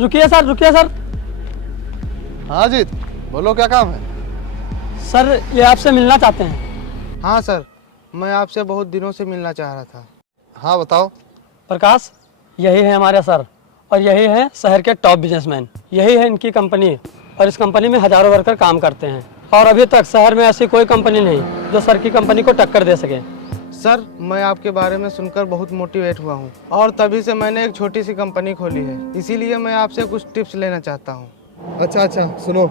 रुकिए सर, रुकिए सर। हाँ जीत, बोलो क्या काम है? सर ये आपसे मिलना चाहते हैं। हाँ सर, मैं आपसे बहुत दिनों से मिलना चाह रहा था। हाँ बताओ। प्रकाश, यही है हमारे सर और यही है शहर के टॉप बिजनेसमैन। यही है इनकी कंपनी और इस कंपनी में हजारों वर्कर काम करते हैं और अभी तक शहर में ऐसी कोई कंपनी नहीं जो सर की कंपनी को टक्कर दे सके। सर, मैं आपके बारे में सुनकर बहुत मोटिवेट हुआ हूँ और तभी से मैंने एक छोटी सी कंपनी खोली है। इसीलिए मैं आपसे कुछ टिप्स लेना चाहता हूँ। अच्छा अच्छा, सुनो।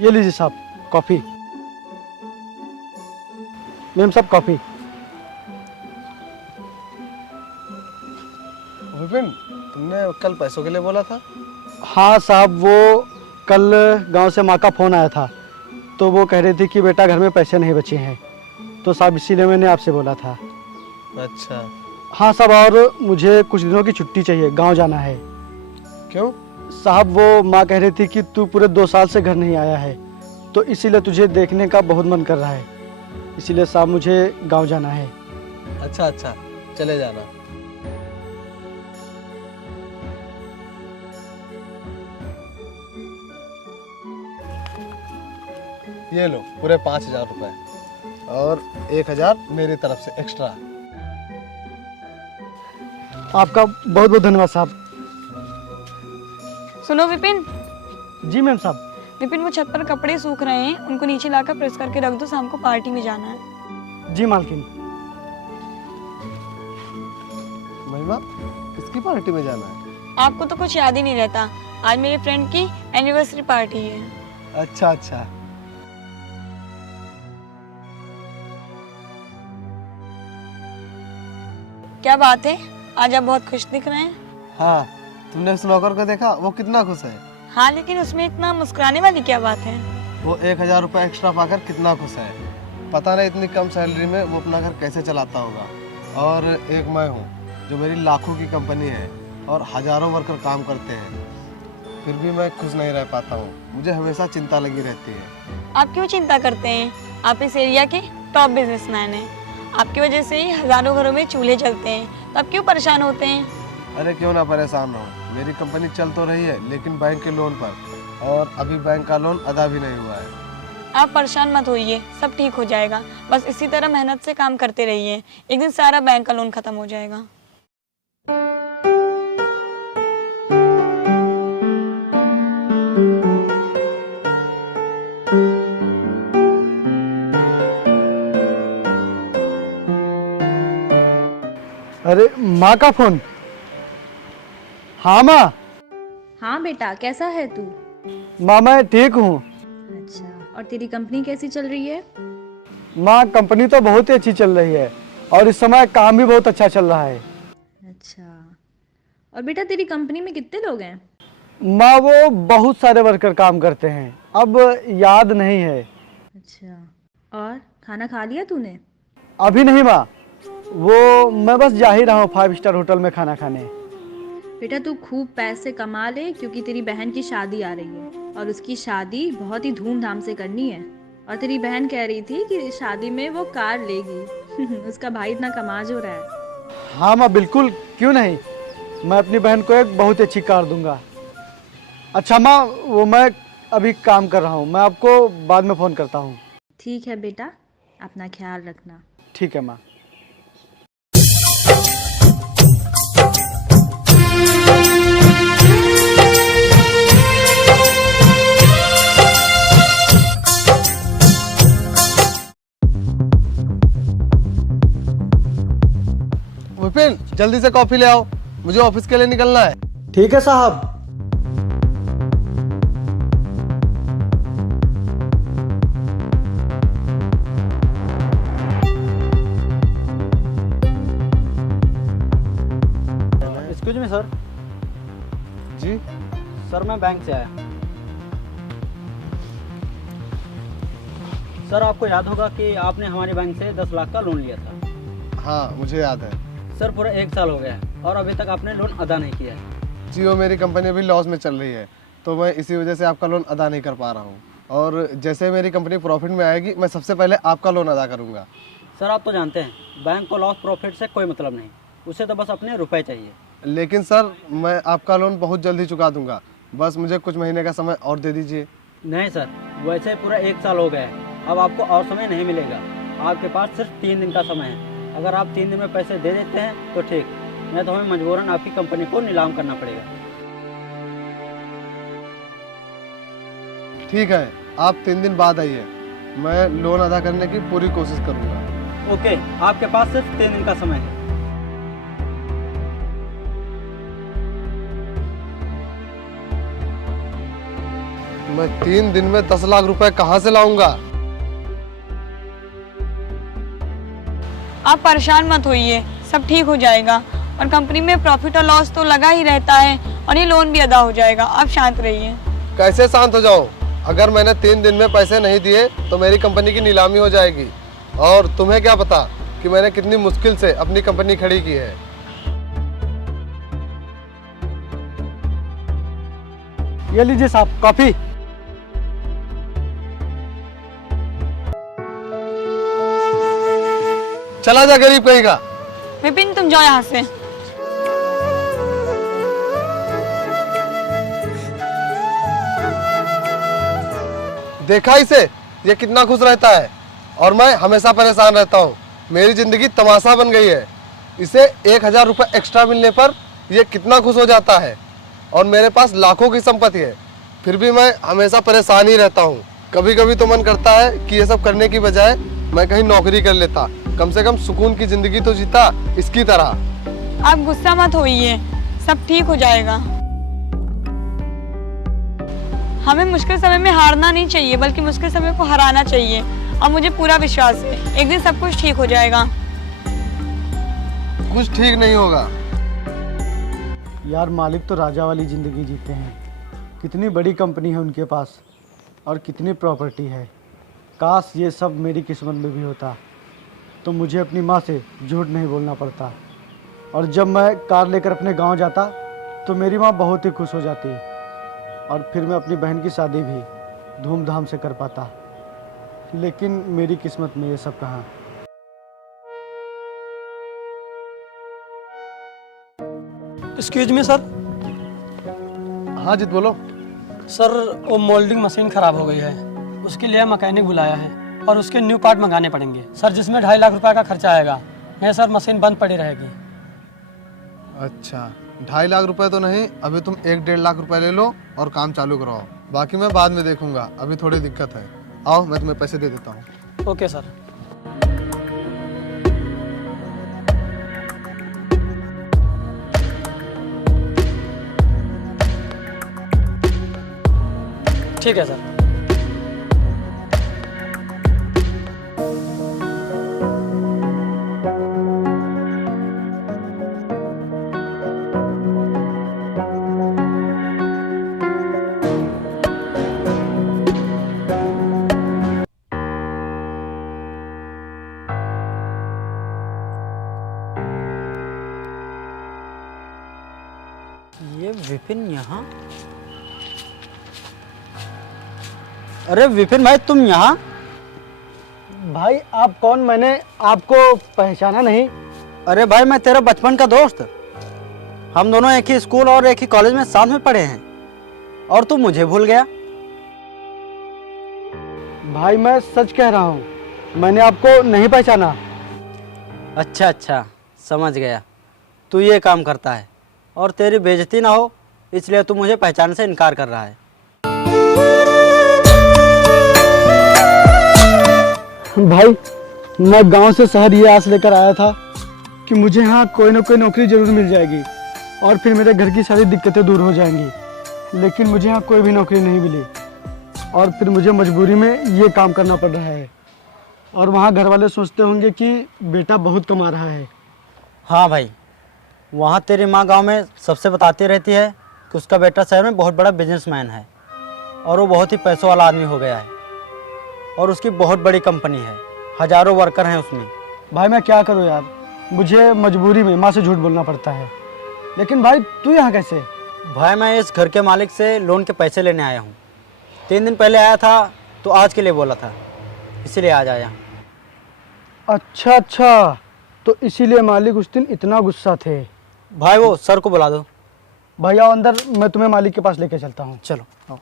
ये लीजिए साहब कॉफ़ी। मैम साहब कॉफ़ी। विपिन, तुमने कल पैसों के लिए बोला था? हाँ साहब, वो कल गांव से माँ का फ़ोन आया था तो वो कह रही थी कि बेटा घर में पैसे नहीं बचे हैं, तो साहब इसीलिए मैंने आपसे बोला था। अच्छा। हाँ साहब, और मुझे कुछ दिनों की छुट्टी चाहिए, गांव जाना है। क्यों? साहब वो माँ कह रही थी कि तू पूरे 2 साल से घर नहीं आया है तो इसीलिए तुझे देखने का बहुत मन कर रहा है, इसीलिए साहब मुझे गांव जाना है। अच्छा अच्छा, चले जाना। ये लो पूरे 5,000 रुपए और 1,000 मेरी तरफ से एक्स्ट्रा। आपका बहुत बहुत धन्यवाद साहब। सुनो विपिन। जी मैम साहब। विपिन, वो छत पर कपड़े सूख रहे हैं, उनको नीचे लाकर प्रेस करके रख दो, शाम को पार्टी में जाना है। जी मालकिन। महिमा, किसकी पार्टी में जाना है? आपको तो कुछ याद ही नहीं रहता, आज मेरे फ्रेंड की एनिवर्सरी पार्टी है। अच्छा अच्छा। क्या बात है, आज आप बहुत खुश दिख रहे हैं। हाँ, तुमने उस नौकर को देखा? वो कितना खुश है। हाँ, लेकिन उसमें इतना मुस्कुराने वाली क्या बात है? वो 1,000 रुपये एक्स्ट्रा पाकर कितना खुश है। पता नहीं इतनी कम सैलरी में वो अपना घर कैसे चलाता होगा। और एक मैं हूँ जो मेरी लाखों की कंपनी है और हजारों वर्कर काम करते हैं, फिर भी मैं खुश नहीं रह पाता हूँ। मुझे हमेशा चिंता लगी रहती है। आप क्यों चिंता करते हैं? आप इस एरिया के टॉप बिजनेसमैन हैं। आपकी वजह से ही हजारों घरों में चूल्हे जलते हैं, तो आप क्यों परेशान होते हैं? अरे क्यों ना परेशान हो, मेरी कंपनी चल तो रही है लेकिन बैंक के लोन पर, और अभी बैंक का लोन अदा भी नहीं हुआ है। आप परेशान मत होइए, सब ठीक हो जाएगा। बस इसी तरह मेहनत से काम करते रहिए, एक दिन सारा बैंक का लोन खत्म हो जाएगा। अरे माँ का फोन। हाँ माँ। हाँ बेटा, कैसा है तू? माँ मैं ठीक हूँ। अच्छा, और तेरी कंपनी कैसी चल रही है? माँ कंपनी तो बहुत ही अच्छी चल रही है और इस समय काम भी बहुत अच्छा चल रहा है। अच्छा, और बेटा तेरी कंपनी में कितने लोग हैं? माँ वो बहुत सारे वर्कर काम करते हैं, अब याद नहीं है। अच्छा, और खाना खा लिया तूने? अभी नहीं माँ, वो मैं बस जा ही रहा हूँ 5 स्टार होटल में खाना खाने। बेटा तू खूब पैसे कमा ले, क्योंकि तेरी बहन की शादी आ रही है और उसकी शादी बहुत ही धूमधाम से करनी है। और तेरी बहन कह रही थी कि शादी में वो कार लेगी। उसका भाई इतना कमाज हो रहा है। हाँ माँ बिल्कुल, क्यों नहीं, मैं अपनी बहन को एक बहुत ही अच्छी कार दूंगा। अच्छा माँ, वो मैं अभी काम कर रहा हूँ, मैं आपको बाद में फ़ोन करता हूँ। ठीक है बेटा, अपना ख्याल रखना। ठीक है माँ। विपिन, जल्दी से कॉफी ले आओ, मुझे ऑफिस के लिए निकलना है। ठीक है साहब। Excuse me sir. जी? सर मैं बैंक से आया। सर आपको याद होगा कि आपने हमारे बैंक से 10 लाख का लोन लिया था। हाँ मुझे याद है। सर पूरा 1 साल हो गया है और अभी तक आपने लोन अदा नहीं किया है। जी वो मेरी कंपनी अभी लॉस में चल रही है, तो मैं इसी वजह से आपका लोन अदा नहीं कर पा रहा हूँ। और जैसे मेरी कंपनी प्रॉफिट में आएगी मैं सबसे पहले आपका लोन अदा करूँगा। सर आप तो जानते हैं बैंक को लॉस प्रॉफिट से कोई मतलब नहीं, उसे तो बस अपने रुपए चाहिए। लेकिन सर मैं आपका लोन बहुत जल्दी चुका दूंगा, बस मुझे कुछ महीने का समय और दे दीजिए। नहीं सर, वैसे पूरा 1 साल हो गया है, अब आपको और समय नहीं मिलेगा। आपके पास सिर्फ 3 दिन का समय है। अगर आप 3 दिन में पैसे दे देते हैं तो ठीक, नहीं तो हमें मजबूरन आपकी कंपनी को नीलाम करना पड़ेगा। ठीक है, आप 3 दिन बाद आइए, मैं लोन अदा करने की पूरी कोशिश करूँगा। ओके, आपके पास सिर्फ 3 दिन का समय है। मैं 3 दिन में 10 लाख रुपए कहाँ से लाऊंगा? आप परेशान मत होइए, सब ठीक हो जाएगा। और कंपनी में प्रॉफिट और लॉस तो लगा ही रहता है और ये लोन भी अदा हो जाएगा। आप शांत रहिए। कैसे शांत हो जाऊं? अगर मैंने 3 दिन में पैसे नहीं दिए तो मेरी कंपनी की नीलामी हो जाएगी। और तुम्हें क्या पता कि मैंने कितनी मुश्किल से अपनी कंपनी खड़ी की है। ये लीजिए साहब कॉफी। चला जा गरीब कहीं का। विपिन तुम जाओ यहाँ से। देखा इसे, ये कितना खुश रहता है और मैं हमेशा परेशान रहता हूँ। मेरी जिंदगी तमाशा बन गई है। इसे 1000 रुपये एक्स्ट्रा मिलने पर ये कितना खुश हो जाता है और मेरे पास लाखों की संपत्ति है, फिर भी मैं हमेशा परेशान ही रहता हूँ। कभी कभी तो मन करता है कि ये सब करने की बजाय मैं कहीं नौकरी कर लेता, कम से कम सुकून की जिंदगी तो जीता इसकी तरह। आप गुस्सा मत होइए, सब ठीक हो जाएगा। हमें मुश्किल समय में हारना नहीं चाहिए, बल्कि मुश्किल समय को हराना चाहिए। और मुझे पूरा विश्वास है एक दिन सब कुछ ठीक हो जाएगा। कुछ ठीक नहीं होगा। यार मालिक तो राजा वाली ज़िंदगी जीते हैं। कितनी बड़ी कंपनी है उनके पास और कितनी प्रॉपर्टी है। काश ये सब मेरी किस्मत में भी होता तो मुझे अपनी माँ से झूठ नहीं बोलना पड़ता। और जब मैं कार लेकर अपने गांव जाता तो मेरी माँ बहुत ही खुश हो जाती और फिर मैं अपनी बहन की शादी भी धूमधाम से कर पाता। लेकिन मेरी किस्मत में ये सब कहाँ। Excuse me sir. हाँ जीत बोलो। सर वो मोल्डिंग मशीन ख़राब हो गई है, उसके लिए मैकेनिक बुलाया है और उसके न्यू पार्ट मंगाने पड़ेंगे सर, जिसमें 2.5 लाख रुपए का खर्चा आएगा। नहीं सर, मशीन बंद पड़ी रहेगी। अच्छा, 2.5 लाख रुपए तो नहीं, अभी तुम 1-1.5 लाख रुपए ले लो और काम चालू कराओ। बाकी मैं बाद में देखूंगा, अभी थोड़ी दिक्कत है। आओ मैं तुम्हें पैसे दे देता हूँ। Okay sir. ठीक है सर। ये विपिन यहाँ? अरे विपिन भाई तुम यहाँ? भाई आप कौन? मैंने आपको पहचाना नहीं। अरे भाई मैं तेरा बचपन का दोस्त। हम दोनों एक ही स्कूल और एक ही कॉलेज में साथ में पढ़े हैं और तू मुझे भूल गया। भाई मैं सच कह रहा हूँ, मैंने आपको नहीं पहचाना। अच्छा अच्छा, समझ गया। तू ये काम करता है और तेरी बेइज्जती ना हो इसलिए तू मुझे पहचानने से इनकार कर रहा है। भाई मैं गांव से शहर ये आस लेकर आया था कि मुझे यहाँ कोई ना कोई नौकरी जरूर मिल जाएगी और फिर मेरे घर की सारी दिक्कतें दूर हो जाएंगी। लेकिन मुझे यहाँ कोई भी नौकरी नहीं मिली और फिर मुझे मजबूरी में ये काम करना पड़ रहा है। और वहाँ घर वाले सोचते होंगे कि बेटा बहुत कमा रहा है। हाँ भाई, वहाँ तेरी माँ गांव में सबसे बताती रहती है कि उसका बेटा शहर में बहुत बड़ा बिजनेसमैन है और वो बहुत ही पैसों वाला आदमी हो गया है और उसकी बहुत बड़ी कंपनी है, हजारों वर्कर हैं उसमें। भाई मैं क्या करूँ यार, मुझे मजबूरी में माँ से झूठ बोलना पड़ता है। लेकिन भाई तू यहाँ कैसे? भाई मैं इस घर के मालिक से लोन के पैसे लेने आया हूँ। 3 दिन पहले आया था तो आज के लिए बोला था, इसीलिए आज आया। अच्छा अच्छा, तो इसीलिए मालिक उस दिन इतना गुस्सा थे। भाई वो सर को बुला दो। भाई आओ अंदर, मैं तुम्हें मालिक के पास लेके चलता हूँ। चलो। आओ।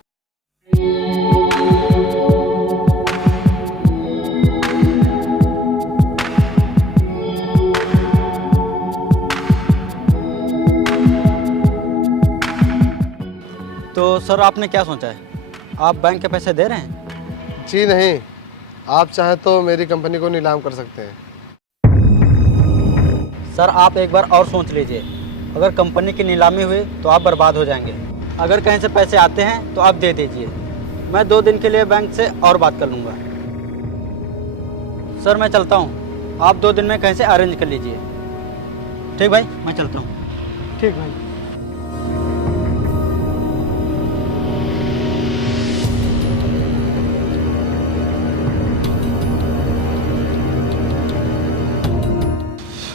तो सर आपने क्या सोचा है, आप बैंक के पैसे दे रहे हैं? जी नहीं, आप चाहें तो मेरी कंपनी को नीलाम कर सकते हैं। सर आप एक बार और सोच लीजिए, अगर कंपनी की नीलामी हुई तो आप बर्बाद हो जाएंगे। अगर कहीं से पैसे आते हैं तो आप दे दीजिए, मैं 2 दिन के लिए बैंक से और बात कर लूँगा। सर मैं चलता हूँ, आप 2 दिन में कहीं से अरेंज कर लीजिए। ठीक भाई, मैं चलता हूँ। ठीक भाई।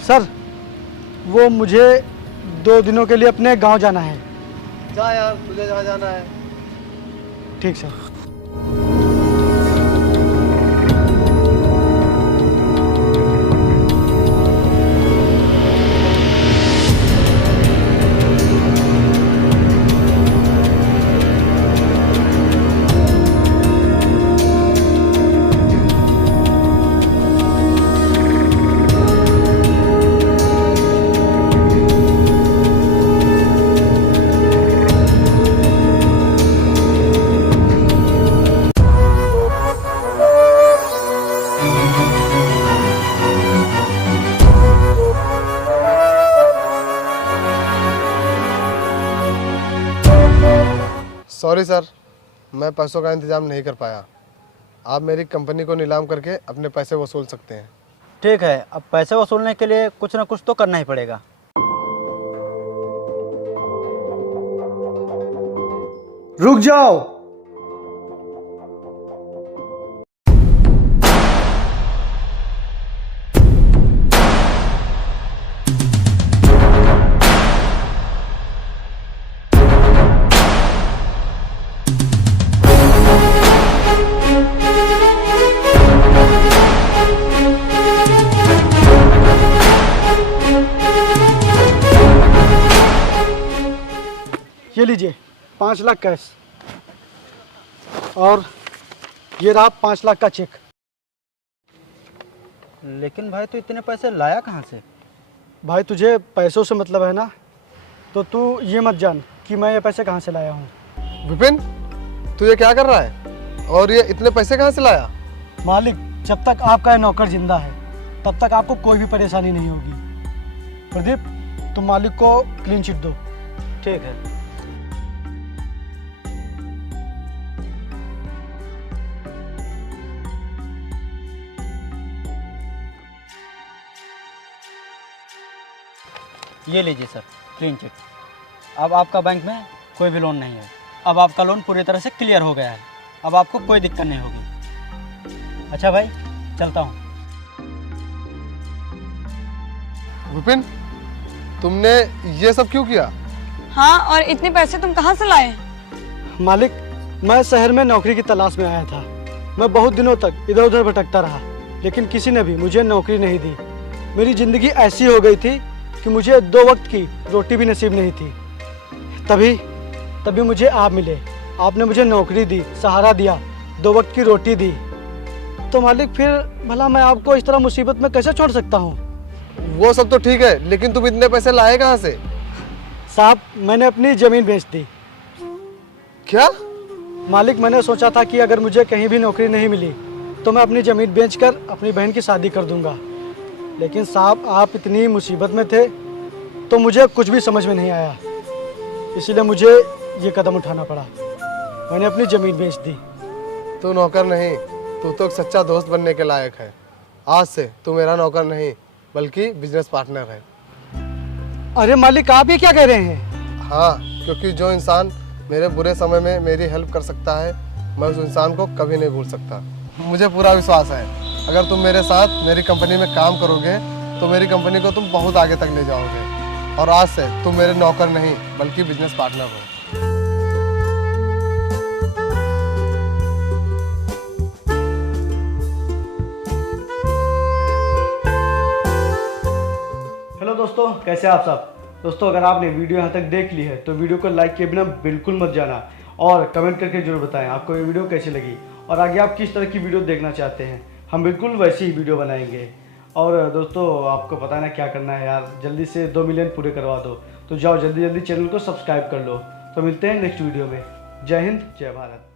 सर वो मुझे 2 दिनों के लिए अपने गांव जाना है। जा यार, तुझे जहाँ जाना है। ठीक सर। सॉरी सर, मैं पैसों का इंतज़ाम नहीं कर पाया। आप मेरी कंपनी को नीलाम करके अपने पैसे वसूल सकते हैं। ठीक है, अब पैसे वसूलने के लिए कुछ ना कुछ तो करना ही पड़ेगा। रुक जाओ। ये लीजिए 5 लाख कैश, और ये रहा 5 लाख का चेक। लेकिन भाई तो इतने पैसे लाया कहाँ से? भाई तुझे पैसों से मतलब है ना, तो तू ये मत जान कि मैं ये पैसे कहाँ से लाया हूँ। विपिन, तू ये क्या कर रहा है और ये इतने पैसे कहाँ से लाया? मालिक, जब तक आपका ये नौकर जिंदा है तब तक आपको कोई भी परेशानी नहीं होगी। प्रदीप, तुम मालिक को क्लीन चिट दो। ठीक है। ये लीजिए सर, क्लीन चिट। अब आपका बैंक में कोई भी लोन नहीं है। अब आपका लोन पूरी तरह से क्लियर हो गया है। अब आपको कोई दिक्कत नहीं होगी। अच्छा भाई, चलता हूँ। विपिन, तुमने ये सब क्यों किया? हाँ, और इतने पैसे तुम कहाँ से लाए? मालिक, मैं शहर में नौकरी की तलाश में आया था। मैं बहुत दिनों तक इधर उधर भटकता रहा, लेकिन किसी ने भी मुझे नौकरी नहीं दी। मेरी ज़िंदगी ऐसी हो गई थी कि मुझे 2 वक्त की रोटी भी नसीब नहीं थी। तभी मुझे आप मिले। आपने मुझे नौकरी दी, सहारा दिया, 2 वक्त की रोटी दी। तो मालिक, फिर भला मैं आपको इस तरह मुसीबत में कैसे छोड़ सकता हूँ? वो सब तो ठीक है, लेकिन तुम इतने पैसे लाए कहाँ से? साहब, मैंने अपनी ज़मीन बेच दी। क्या? मालिक, मैंने सोचा था कि अगर मुझे कहीं भी नौकरी नहीं मिली तो मैं अपनी ज़मीन बेचकर अपनी बहन की शादी कर दूंगा। लेकिन साहब, आप इतनी मुसीबत में थे तो मुझे कुछ भी समझ में नहीं आया, इसीलिए मुझे ये कदम उठाना पड़ा। मैंने अपनी ज़मीन बेच दी। तू नौकर नहीं, तू तो एक सच्चा दोस्त बनने के लायक है। आज से तू मेरा नौकर नहीं बल्कि बिजनेस पार्टनर है। अरे मालिक, आप ये क्या कह रहे हैं? हाँ, क्योंकि जो इंसान मेरे बुरे समय में मेरी हेल्प कर सकता है, मैं उस इंसान को कभी नहीं भूल सकता। मुझे पूरा विश्वास है, अगर तुम मेरे साथ मेरी कंपनी में काम करोगे तो तो मेरी कंपनी को तुम बहुत आगे तक ले जाओगे और आज से तुम मेरे नौकर नहीं बल्कि बिजनेस पार्टनर हो। हेलो दोस्तों, कैसे हैं आप सब। दोस्तों, अगर आपने वीडियो यहाँ तक देख ली है तो वीडियो को लाइक किए बिना बिल्कुल मत जाना और कमेंट करके जरूर बताएं आपको ये वीडियो कैसी लगी और आगे आप किस तरह की वीडियो देखना चाहते हैं। हम बिल्कुल वैसी ही वीडियो बनाएंगे। और दोस्तों, आपको पता है ना क्या करना है यार, जल्दी से 2 मिलियन पूरे करवा दो। तो जाओ जल्दी जल्दी चैनल को सब्सक्राइब कर लो। तो मिलते हैं नेक्स्ट वीडियो में। जय हिंद, जय भारत।